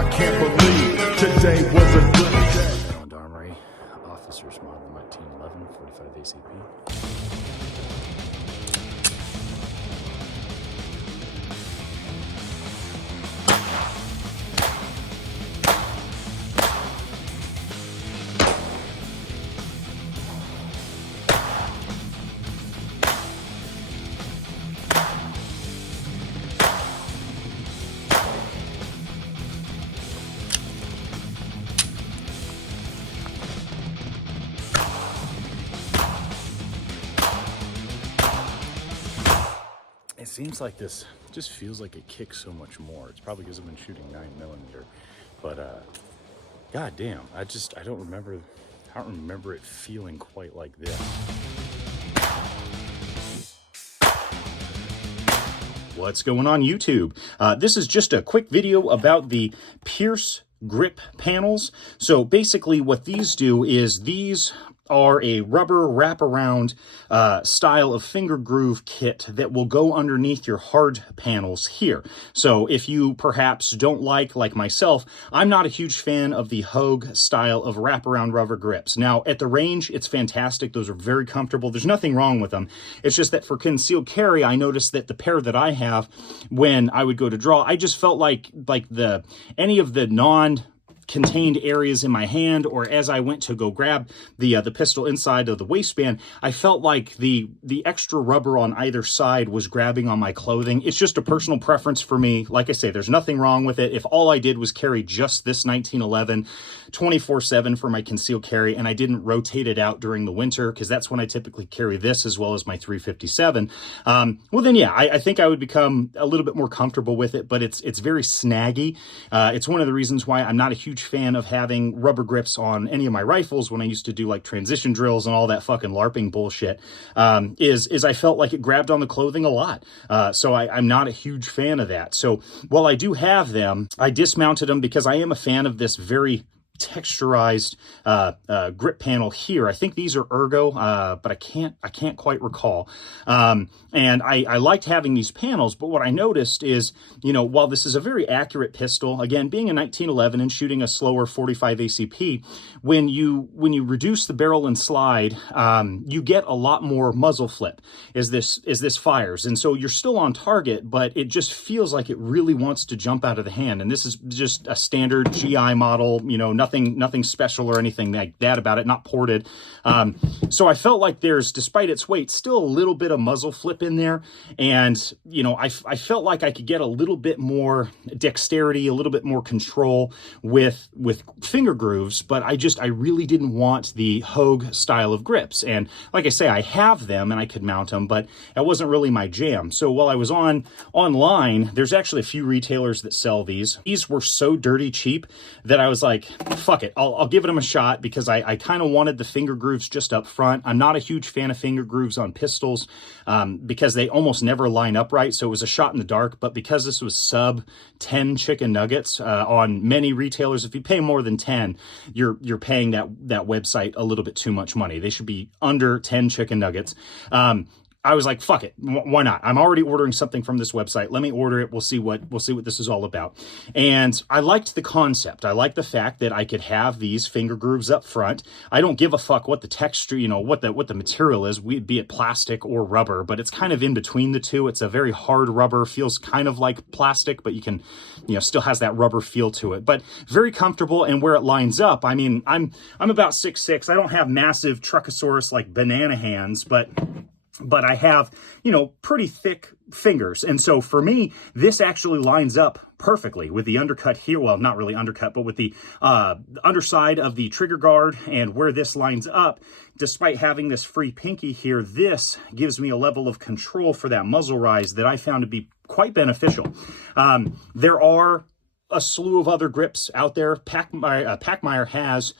I can't believe today was a good day. Island Armory, Officers Model 1911, 45 ACP. It seems like this just feels like it kicks so much more. It's probably because I've been shooting 9mm, but god damn, I don't remember it feeling quite like this. What's going on YouTube? This is just a quick video about the Pearce grip panels. So basically what these do is these are a rubber wraparound style of finger groove kit that will go underneath your hard panels here. So if you perhaps don't like myself, I'm not a huge fan of the Hogue style of wraparound rubber grips. Now at the range, it's fantastic. Those are very comfortable. There's nothing wrong with them. It's just that for concealed carry, I noticed that the pair that I have, when I would go to draw, I just felt like any of the contained areas in my hand, or as I went to go grab the pistol inside of the waistband, I felt like the extra rubber on either side was grabbing on my clothing. It's just a personal preference for me. Like I say, there's nothing wrong with it. If all I did was carry just this 1911 24/7 for my concealed carry, and I didn't rotate it out during the winter, because that's when I typically carry this as well as my 357, well then yeah, I think I would become a little bit more comfortable with it, but it's very snaggy. It's one of the reasons why I'm not a huge fan of having rubber grips on any of my rifles when I used to do like transition drills and all that fucking LARPing bullshit, is I felt like it grabbed on the clothing a lot. So I'm not a huge fan of that. So while I do have them, I dismounted them because I am a fan of this very texturized grip panel here. I think these are Ergo, but I can't quite recall. And I liked having these panels, but what I noticed is, while this is a very accurate pistol, again, being a 1911 and shooting a slower 45 ACP, when you reduce the barrel and slide, you get a lot more muzzle flip as this fires. And so you're still on target, but it just feels like it really wants to jump out of the hand. And this is just a standard GI model, nothing special or anything like that about it, not ported. So I felt like there's, despite its weight, still a little bit of muzzle flip in there. And, I felt like I could get a little bit more dexterity, a little bit more control with finger grooves, but I really didn't want the Hogue style of grips. And like I say, I have them and I could mount them, but it wasn't really my jam. So while I was online, there's actually a few retailers that sell these. These were so dirty cheap that I was like, fuck it, I'll give them a shot, because I kind of wanted the finger grooves just up front. I'm not a huge fan of finger grooves on pistols because they almost never line up right. So it was a shot in the dark. But because this was sub 10 chicken nuggets on many retailers, if you pay more than 10, you're paying that website a little bit too much money. They should be under 10 chicken nuggets. I was like, fuck it, why not? I'm already ordering something from this website. Let me order it. We'll see what this is all about. And I liked the concept. I liked the fact that I could have these finger grooves up front. I don't give a fuck what the texture, what the material is, be it plastic or rubber, but it's kind of in between the two. It's a very hard rubber, feels kind of like plastic, but you can, still has that rubber feel to it. But very comfortable, and where it lines up, I mean, I'm about 6'6". I don't have massive Truckosaurus like banana hands, but I have, pretty thick fingers. And so for me, this actually lines up perfectly with the undercut here. Well, not really undercut, but with the underside of the trigger guard, and where this lines up, despite having this free pinky here, this gives me a level of control for that muzzle rise that I found to be quite beneficial. There are a slew of other grips out there. Pachmeyer has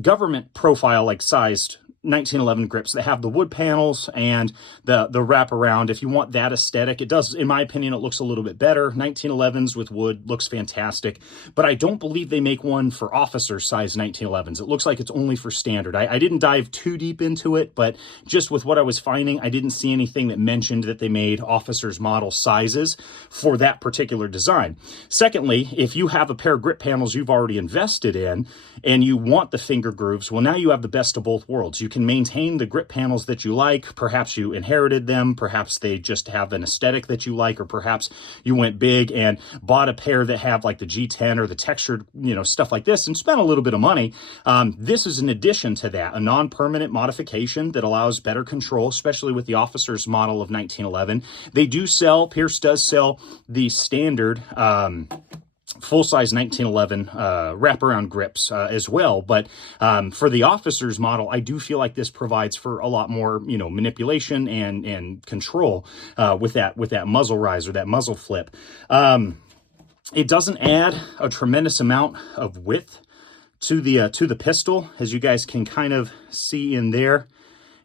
government profile sized 1911 grips that have the wood panels and the wraparound. If you want that aesthetic, it does, in my opinion, it looks a little bit better. 1911s with wood looks fantastic, but I don't believe they make one for officer size 1911s. It looks like it's only for standard. I didn't dive too deep into it, but just with what I was finding, I didn't see anything that mentioned that they made officers model sizes for that particular design. Secondly, if you have a pair of grip panels you've already invested in and you want the finger grooves, well, now you have the best of both worlds. You can maintain the grip panels that you like. Perhaps you inherited them. Perhaps they just have an aesthetic that you like, or perhaps you went big and bought a pair that have like the G10 or the textured, stuff like this and spent a little bit of money. This is an addition to that, a non-permanent modification that allows better control, especially with the officer's model of 1911. They do sell, Pearce does sell the standard, full-size 1911 wraparound grips as well, but for the officer's model, I do feel like this provides for a lot more, manipulation and control with that muzzle rise or that muzzle flip. It doesn't add a tremendous amount of width to the pistol, as you guys can kind of see in there.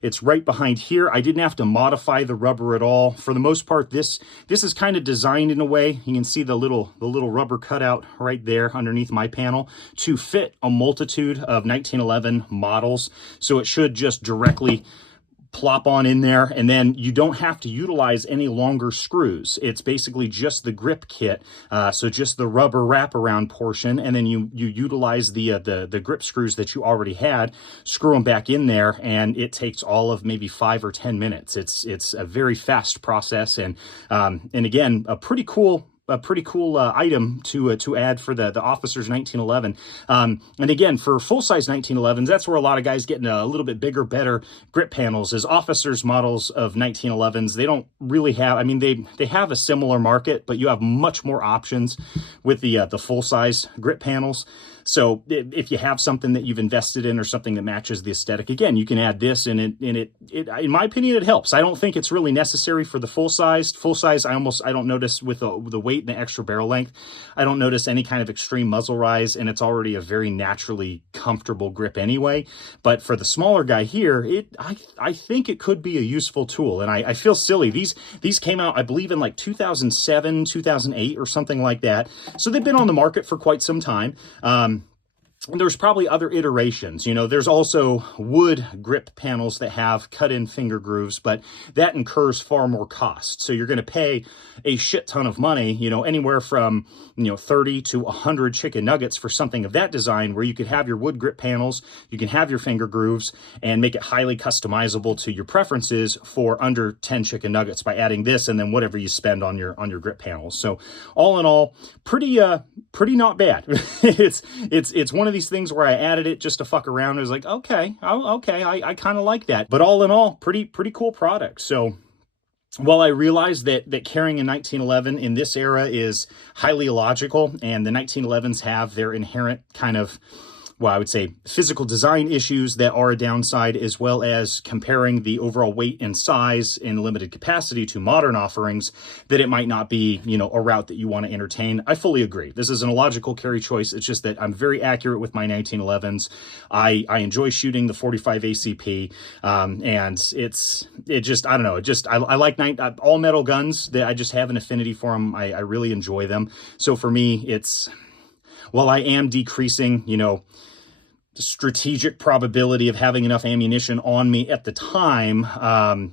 It's right behind here. I didn't have to modify the rubber at all. For the most part, this is kind of designed in a way. You can see the little rubber cutout right there underneath my panel to fit a multitude of 1911 models. So it should just directly plop on in there, and then you don't have to utilize any longer screws. It's basically just the grip kit, so just the rubber wraparound portion, and then you utilize the grip screws that you already had, screw them back in there, and it takes all of maybe 5 or 10 minutes. It's a very fast process, and again, a pretty cool item to add for the officer's 1911. And again, for full-size 1911s, that's where a lot of guys getting a little bit bigger, better grip panels. As officers models of 1911s, they don't really have, I mean, they have a similar market, but you have much more options with the full-size grip panels. So if you have something that you've invested in or something that matches the aesthetic, again, you can add this, and it in my opinion, it helps. I don't think it's really necessary for the full size. Full size, I don't notice with the weight and the extra barrel length, I don't notice any kind of extreme muzzle rise, and it's already a very naturally comfortable grip anyway. But for the smaller guy here, I think it could be a useful tool, and I feel silly. These came out, I believe, in like 2007, 2008 or something like that. So they've been on the market for quite some time. There's probably other iterations. There's also wood grip panels that have cut-in finger grooves, but that incurs far more cost. So you're going to pay a shit ton of money, anywhere from 30 to 100 chicken nuggets for something of that design, where you could have your wood grip panels, you can have your finger grooves, and make it highly customizable to your preferences for under 10 chicken nuggets by adding this and then whatever you spend on your grip panels. So all in all, pretty not bad. It's one of these things where I added it just to fuck around. I was like, okay, I kind of like that. But all in all, pretty cool product. So while I realize that carrying a 1911 in this era is highly illogical, and the 1911s have their inherent kind of, well, I would say physical design issues that are a downside, as well as comparing the overall weight and size in limited capacity to modern offerings, that it might not be, a route that you want to entertain. I fully agree. This is an illogical carry choice. It's just that I'm very accurate with my 1911s. I enjoy shooting the 45 ACP, and I like all metal guns. That I just have an affinity for them. I really enjoy them. So for me, while I am decreasing, strategic probability of having enough ammunition on me at the time,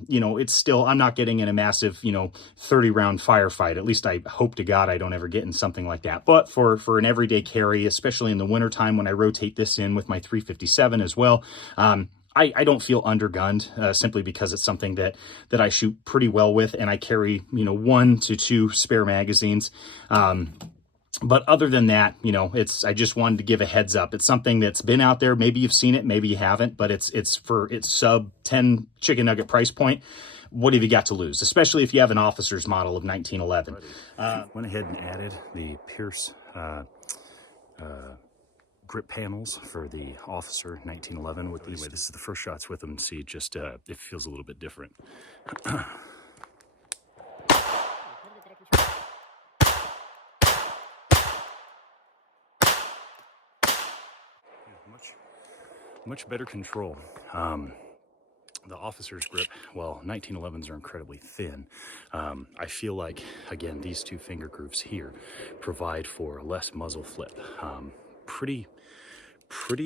it's still, I'm not getting in a massive, 30-round firefight. At least I hope to God I don't ever get in something like that. But for an everyday carry, especially in the wintertime when I rotate this in with my 357 as well, I don't feel undergunned, simply because it's something that I shoot pretty well with, and I carry, 1 to 2 spare magazines. But other than that, I just wanted to give a heads up. It's something that's been out there. Maybe you've seen it, maybe you haven't, but it's for its sub 10 chicken nugget price point. What have you got to lose? Especially if you have an officer's model of 1911. Went ahead and added the Pearce grip panels for the officer 1911 with these. Anyway, this is the first shots with them. See, just it feels a little bit different. Much better control. the officer's grip, well, 1911s are incredibly thin. I feel like, again, these two finger grooves here provide for less muzzle flip. Pretty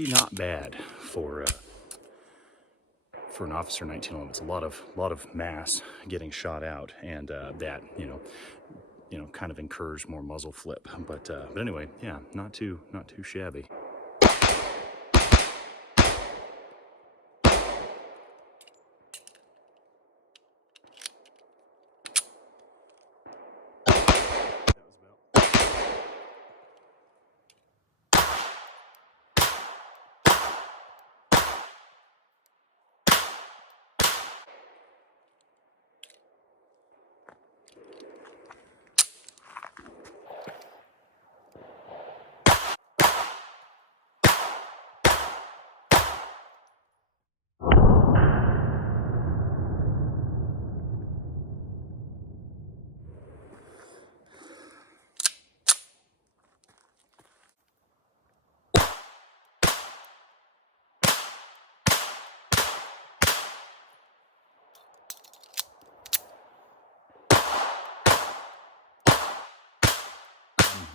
not bad for an officer 1911. It's a lot of mass getting shot out, and that kind of incurs more muzzle flip. But anyway, yeah, not too shabby.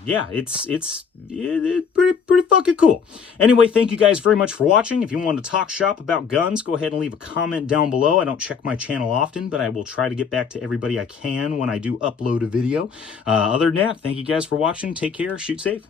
Yeah, it's pretty fucking cool. Anyway, thank you guys very much for watching. If you want to talk shop about guns, go ahead and leave a comment down below. I don't check my channel often, but I will try to get back to everybody I can when I do upload a video. Other than that, thank you guys for watching. Take care. Shoot safe.